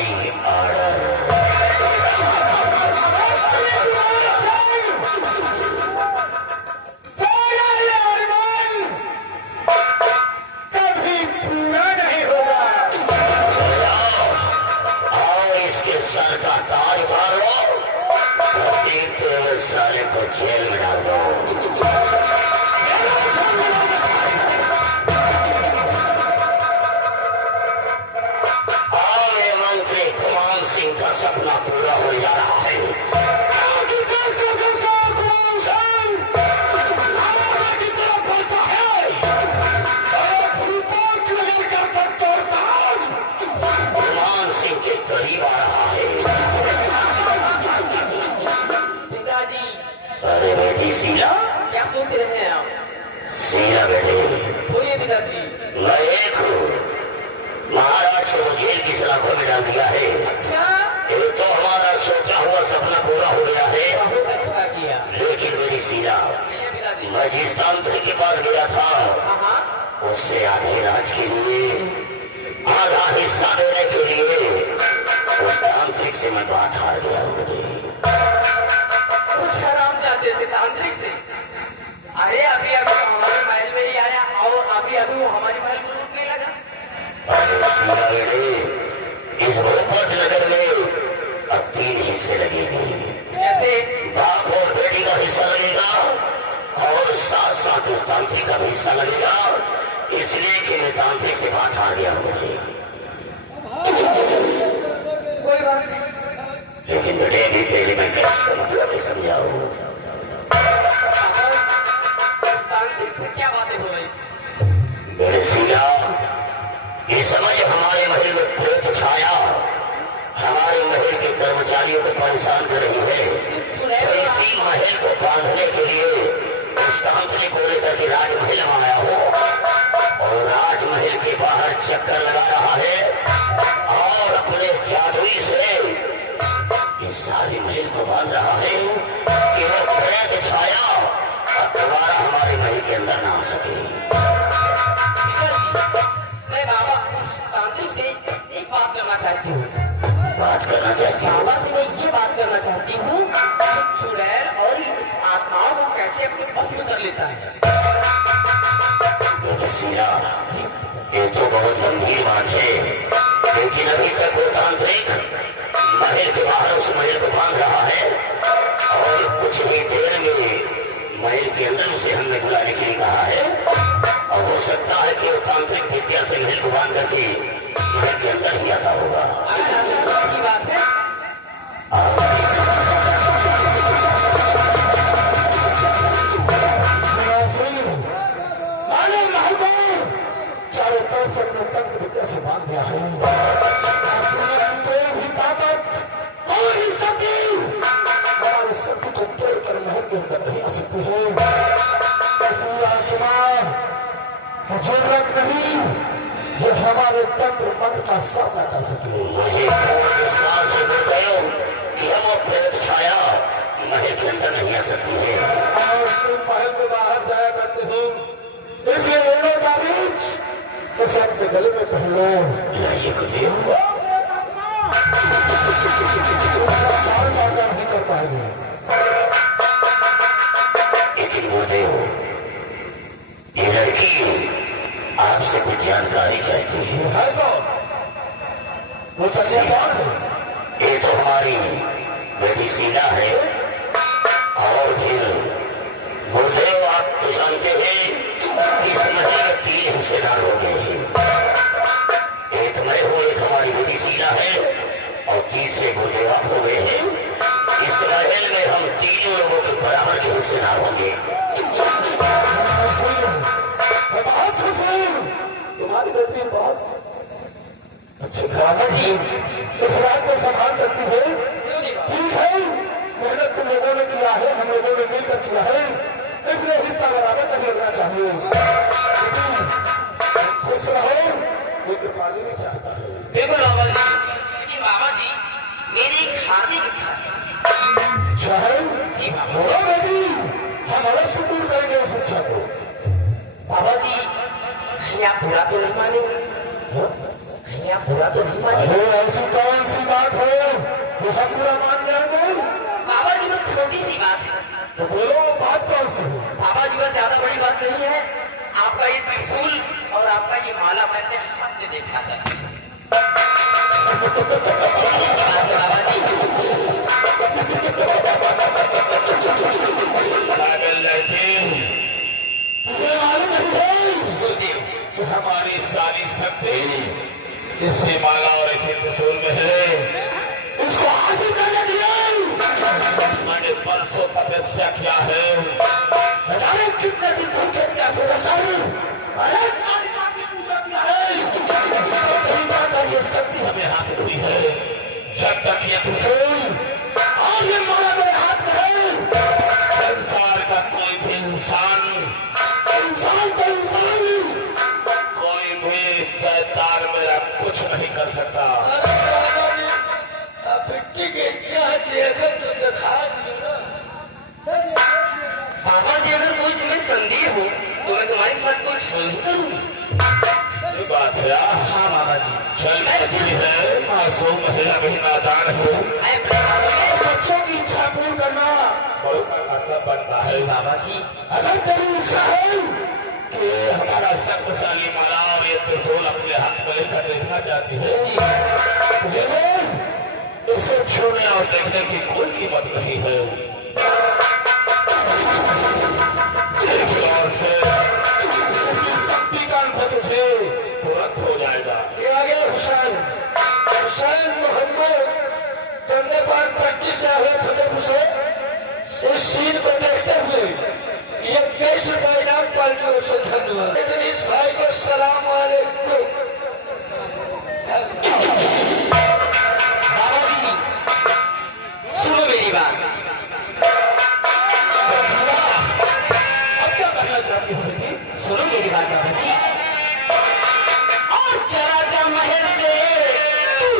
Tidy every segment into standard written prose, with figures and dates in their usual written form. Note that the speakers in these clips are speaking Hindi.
By order. कभी पूरा नहीं होगा। आओ इसके सर का ताज उतारो, घसीटते हुए साले को जेल में डाल दो। का सपना पूरा हो जा रहा है। हनुमान सिंह के करीब आ रहा है। पिताजी, अरे बेटी सीला, क्या सोच रहे हैं आप? सीला बेटे, बोलिए पिताजी। मैं एक हूँ, महाराज को जेल की सलाखों में डाल दिया है। अच्छा, एक तो हमारा सोचा हुआ सपना पूरा हो गया है। बहुत अच्छा किया। लेकिन मेरी सीला, पिताजी, मैं जिस तांत्रिक के पास गया था हाँ, उससे आधे राज के लिए आधा हिस्सा देने के लिए उस तांत्रिक से मैं बात हार गया हूँ। उस हरामजादे से, तांत्रिक से? अरे अभी अभी हमारे महल में ही आया और अभी अभी वो हमारी महल को लूटने लगा। इस भोपत नगर में अब 3 हिस्से लगेंगे। जैसे बाप और बेटी का हिस्सा लगेगा और साथ साथ वो तांत्रिक का भी हिस्सा लगेगा, इसलिए कि मैं तांत्रिक से बात हार गया हूँ। कोई बात नहीं। लेकिन बेटे भी पहले मैं कैसे मतलब समझाऊँ। तांत्रिक से क्या बातें हो रही? मेरे सीना, इस समय हमारे महल में प्रेत छाया हमारे महल के कर्मचारियों को परेशान कर रही है। तो इसी महल को बांधने के लिए उस तांत्रिक को लेकर के राजमहल में आया हो और राजमहल के बाहर चक्कर लगा रहा है और अपने जादुई से इस सारे महल को बांध रहा है कि वो प्रेत छाया और दोबारा हमारे महल के अंदर ना आ सके। मैं बाबा तांत्रिक से एक बात करना चाहती हूँ। बात करना चाहती हूँ? बाबा से मैं ये बात करना चाहती हूँ कि चुड़ैल और इस आत्माओं को कैसे अपने बस में कर लेता है। ये तो बहुत गंभीर बात है, लेकिन अभी तक वो तांत्रिक महल के बाहर उस महल को बांध रहा है और कुछ ही देर में महल के अंदर उसे हमने बुलाने के लिए कहा है और हो सकता है कि वो तांत्रिक विद्या से महल को बांध करके महल के अंदर ही आता होगा। अच्छी बात है। चारों तरफ से अपने तंत्र विद्या से बांध दिया है। कोई भी ताकत, कोई भी शक्ति हमारे शक्ति को तोड़कर महल के अंदर नहीं आ सकती है। ऐसी आत्मा की जरूरत नहीं जो हमारे तंत्र मन का सामना कर सके। विश्वास है कि हम वो प्रेत छाया महल के अंदर नहीं आ सकती है और महल के बाहर जाया करते हैं, इसलिए ओढ़ो का बीच इसे अपने गले में पहनो। ये कुछ नहीं कर पाएंगे। लेकिन गुरुदेव, ये लड़की आपसे कुछ जानकारी चाहती है। तो वो सच्चा कौन है? ये तो हमारी बेटी सीला है और फिर गुरुदेव आप तो जानते हैं इस महल में 3 हिस्सेदार हो गए हैं। एक मैं हूँ, एक हमारी बेटी सीला है और तीसरे गुरुदेव आप हो गए हैं। इस महल में हम तीनों लोगों के बराबर के हिस्सेदार होंगे। बहुत खुश हूँ, तुम्हारी बेटी बहुत अच्छे ग्रामर है, इस रात को संभाल सकती है। ठीक है, मेहनत तुम लोगों ने किया है, हम लोगों ने मिलकर किया है, इसलिए हिस्सा बराबर कर लेना चाहिए। खुश रहो, ये कृपाली नहीं चाहता है। बिल्कुल बाबा जी, लेकिन बाबा जी मेरी एक हार्दिक इच्छा है। इच्छा है? जी बाबा। बोलो बेटी, हम अवश्य पूर्ण करेंगे उस इच्छा को। बाबा जी कहीं आप बुरा तो नहीं मानेंगे? कहीं आप मेरा तो नहीं मानी। अरे ऐसी कौन सी बात है जो हम पूरा मान जाए तो? बाबा जी बस छोटी सी बात है। तो बोलो वो बात कौन सी है? बाबा जी बस ज्यादा बड़ी बात नहीं है। आपका ये त्रिशूल और आपका ये माला मैंने हाथ में देखा था। छोटी सी बात है बाबा जी। पागल लड़के, तुम्हें मालूम नहीं है गुरुदेव, कि हमारी सारी शक्ति इसी माला और इसी त्रिशूल में है। उसको हासिल करने के लिए मैंने परसों तपस्या किया है। अरे कितने दिन भूखे प्यासे रहता हूँ। अरे कालिका की पूजा किया है। यही बात है, ये शक्ति हमें हासिल हुई है। जब तक ये त्रिशूल और ये माला मेरे हाथ में है। संसार का कोई भी इंसान, इंसान तो इंसान कोई भी शैतान मेरा कुछ नहीं कर सकता। बाबा जी अगर कोई तुम्हें संदेह हो तो मैं तुम्हारे साथ कुछ नहीं करूंगी। ये बात है। हाँ बाबा जी, चल अच्छी है, मासूम है, अभी नादान हो। मैं अपने बाबा जी बच्चों की इच्छा पूर्ण करना बहुत कर्तव्य बनता है। बाबा जी, अगर तेरी इच्छा है कि हमारा शक्तिशाली माला और ये त्रिशूल अपने हाथ में लेकर देखना चाहती है, तो ले ले। इसे छूने और देखने की कोई कीमत नहीं है। एक और से इसकी शक्ति का अनुभव तुझे तुरंत हो जाएगा। ये आ गया हुसैन। हुसैन मोहम्मद कंधे पर पट्टी से आए फतेहपुर से। इस सीन को देखते हुए ये 23 रुपए इनाम पार्टी को धन्यवाद। लेकिन इस भाई को सलाम वालेकुम। बाबा जी सुनो मेरी बात। अब क्या करना चाहती हो बेटी? सुनो मेरी बात बाबा जी। और चला जा महल से तू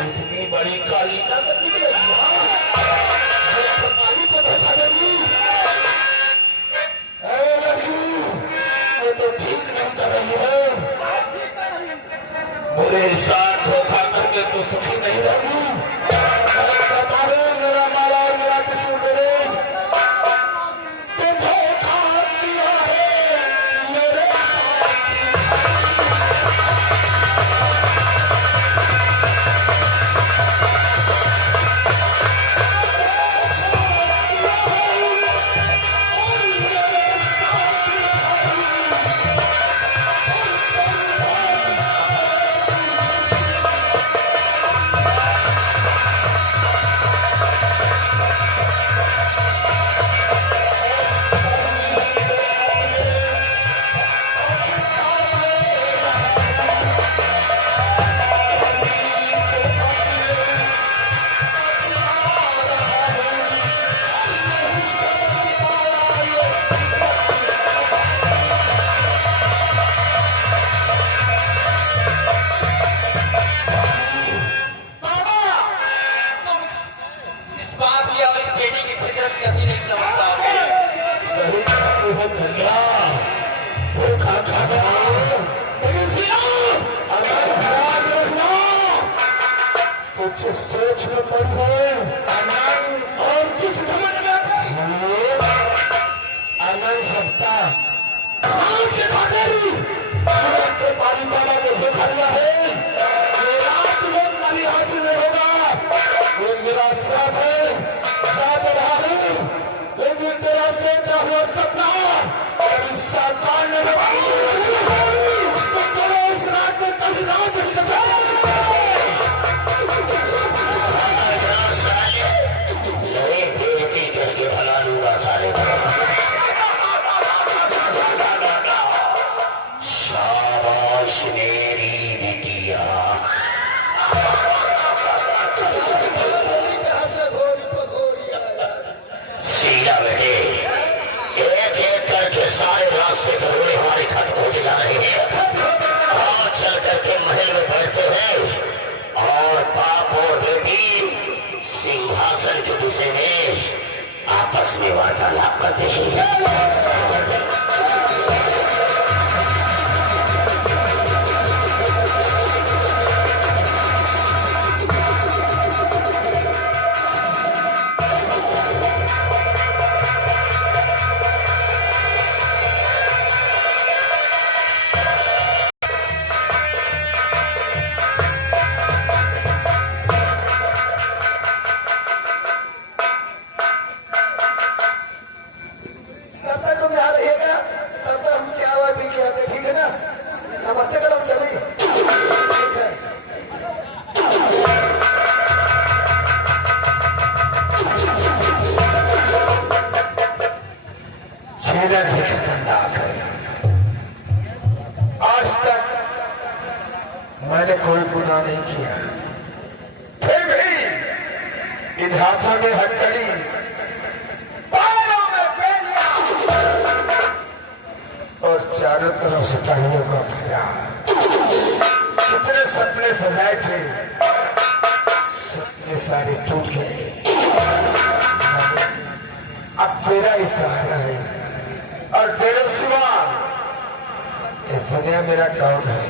इतनी बड़ी कालिका निकलेगी। काली को धोखा देगी। लड़की ये तो ठीक नहीं कर रही है। मेरे साथ धोखा करके तो सुखी नहीं रही। बता दे मेरा माला और मेरा त्रिशूल दे दे। तो धोखा किया है मेरे जिस सोच में पड़ी है और जिस घमंड में आनंद सबका आज ये खातिर के पानी बाबा को धोखा दिया है। ये रात लोग कभी हासिल नहीं होगा। ये मेरा श्राप है, जाग रहा हूँ, लेकिन तेरा सोचा हुआ सपना कभी साकार नहीं होगा। तो तेरे इस रात में कभी रात नहीं कर सकता। बेटी करके भगा लूंगा सारे को। शाबाश मेरी बिटिया। सीधा बेटे, एक एक करके सारे रास्ते करोड़े हमारे खत्म होते जा रहे हैं। और चल करके महल में बैठते हैं और बाप और बेटी सिंहासन के विषय में आपस में वार्तालाप करते हैं। तब तक तुम यहाँ रहिएगा, तब तक हम 4 बार पी के आते, ठीक है ना? नमस्ते करो, चलिए। ठीक है। झेलर ही खतरनाक है। आज तक मैंने कोई गुनाह नहीं किया, फिर भी इन हाथों में हथकड़ी, और चारों तरफ सिपाहियों का घेरा। कितने सपने सजाए थे, सपने सारे टूट गए। अब तेरा ही सहारा है और तेरे सिवा इस दुनिया मेरा कौन है?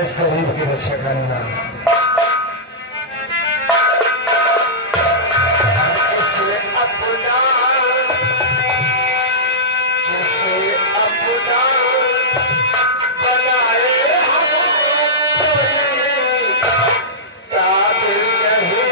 इस गरीब की रक्षा करना, इसे अपना बनाए काबिल नहीं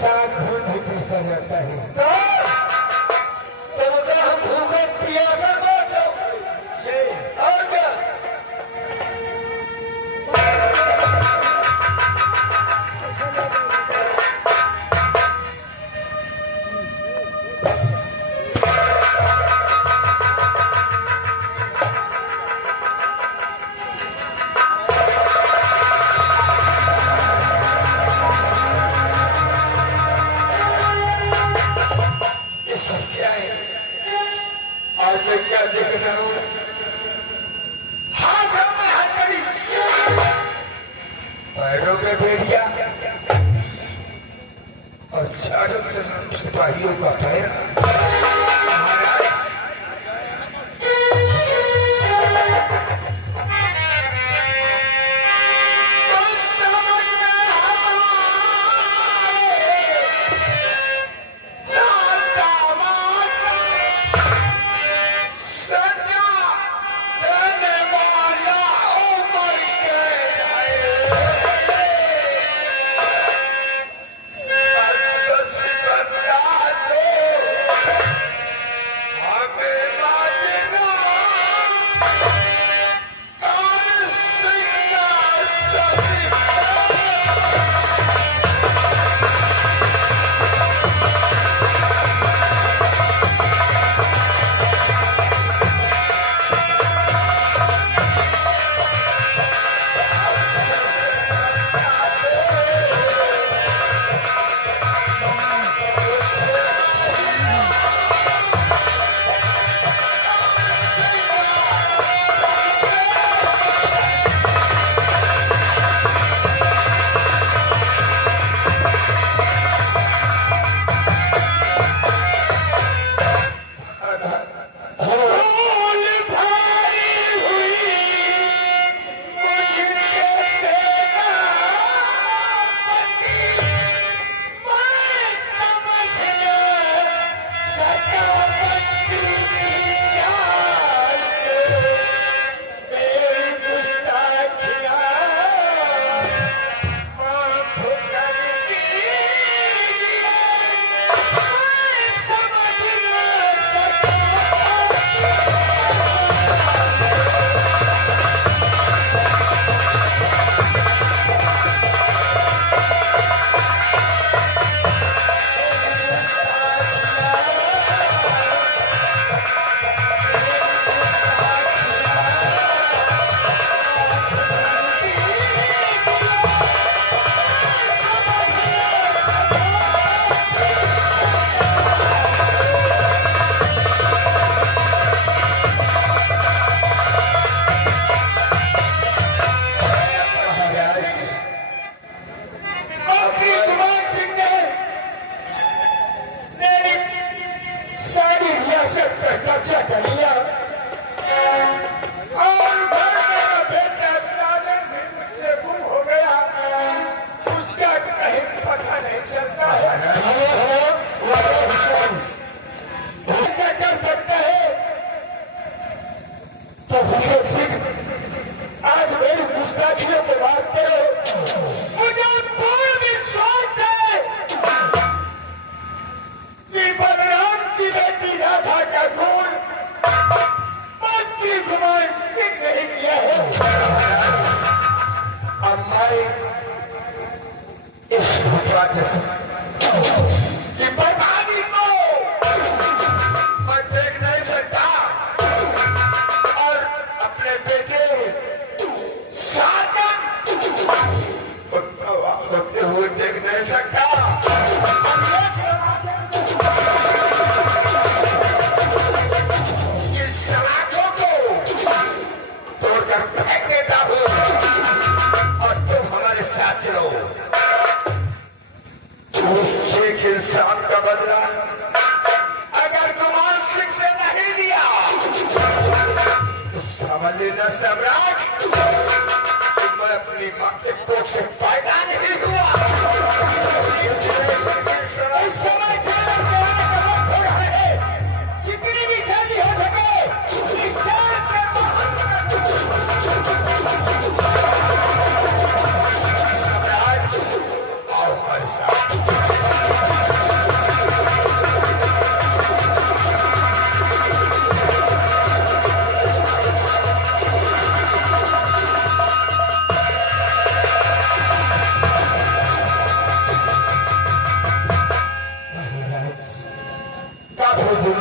साथ भूख पीसा जाता है तो उधर हम भूखे प्यासा बैठ जाओ और क्या क्या देख रहा हूँ हाथ में हथकड़ी पैरों में भेड़िया और चारों से सिपाहियों का पैर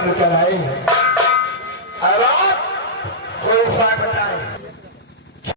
में क्या लाए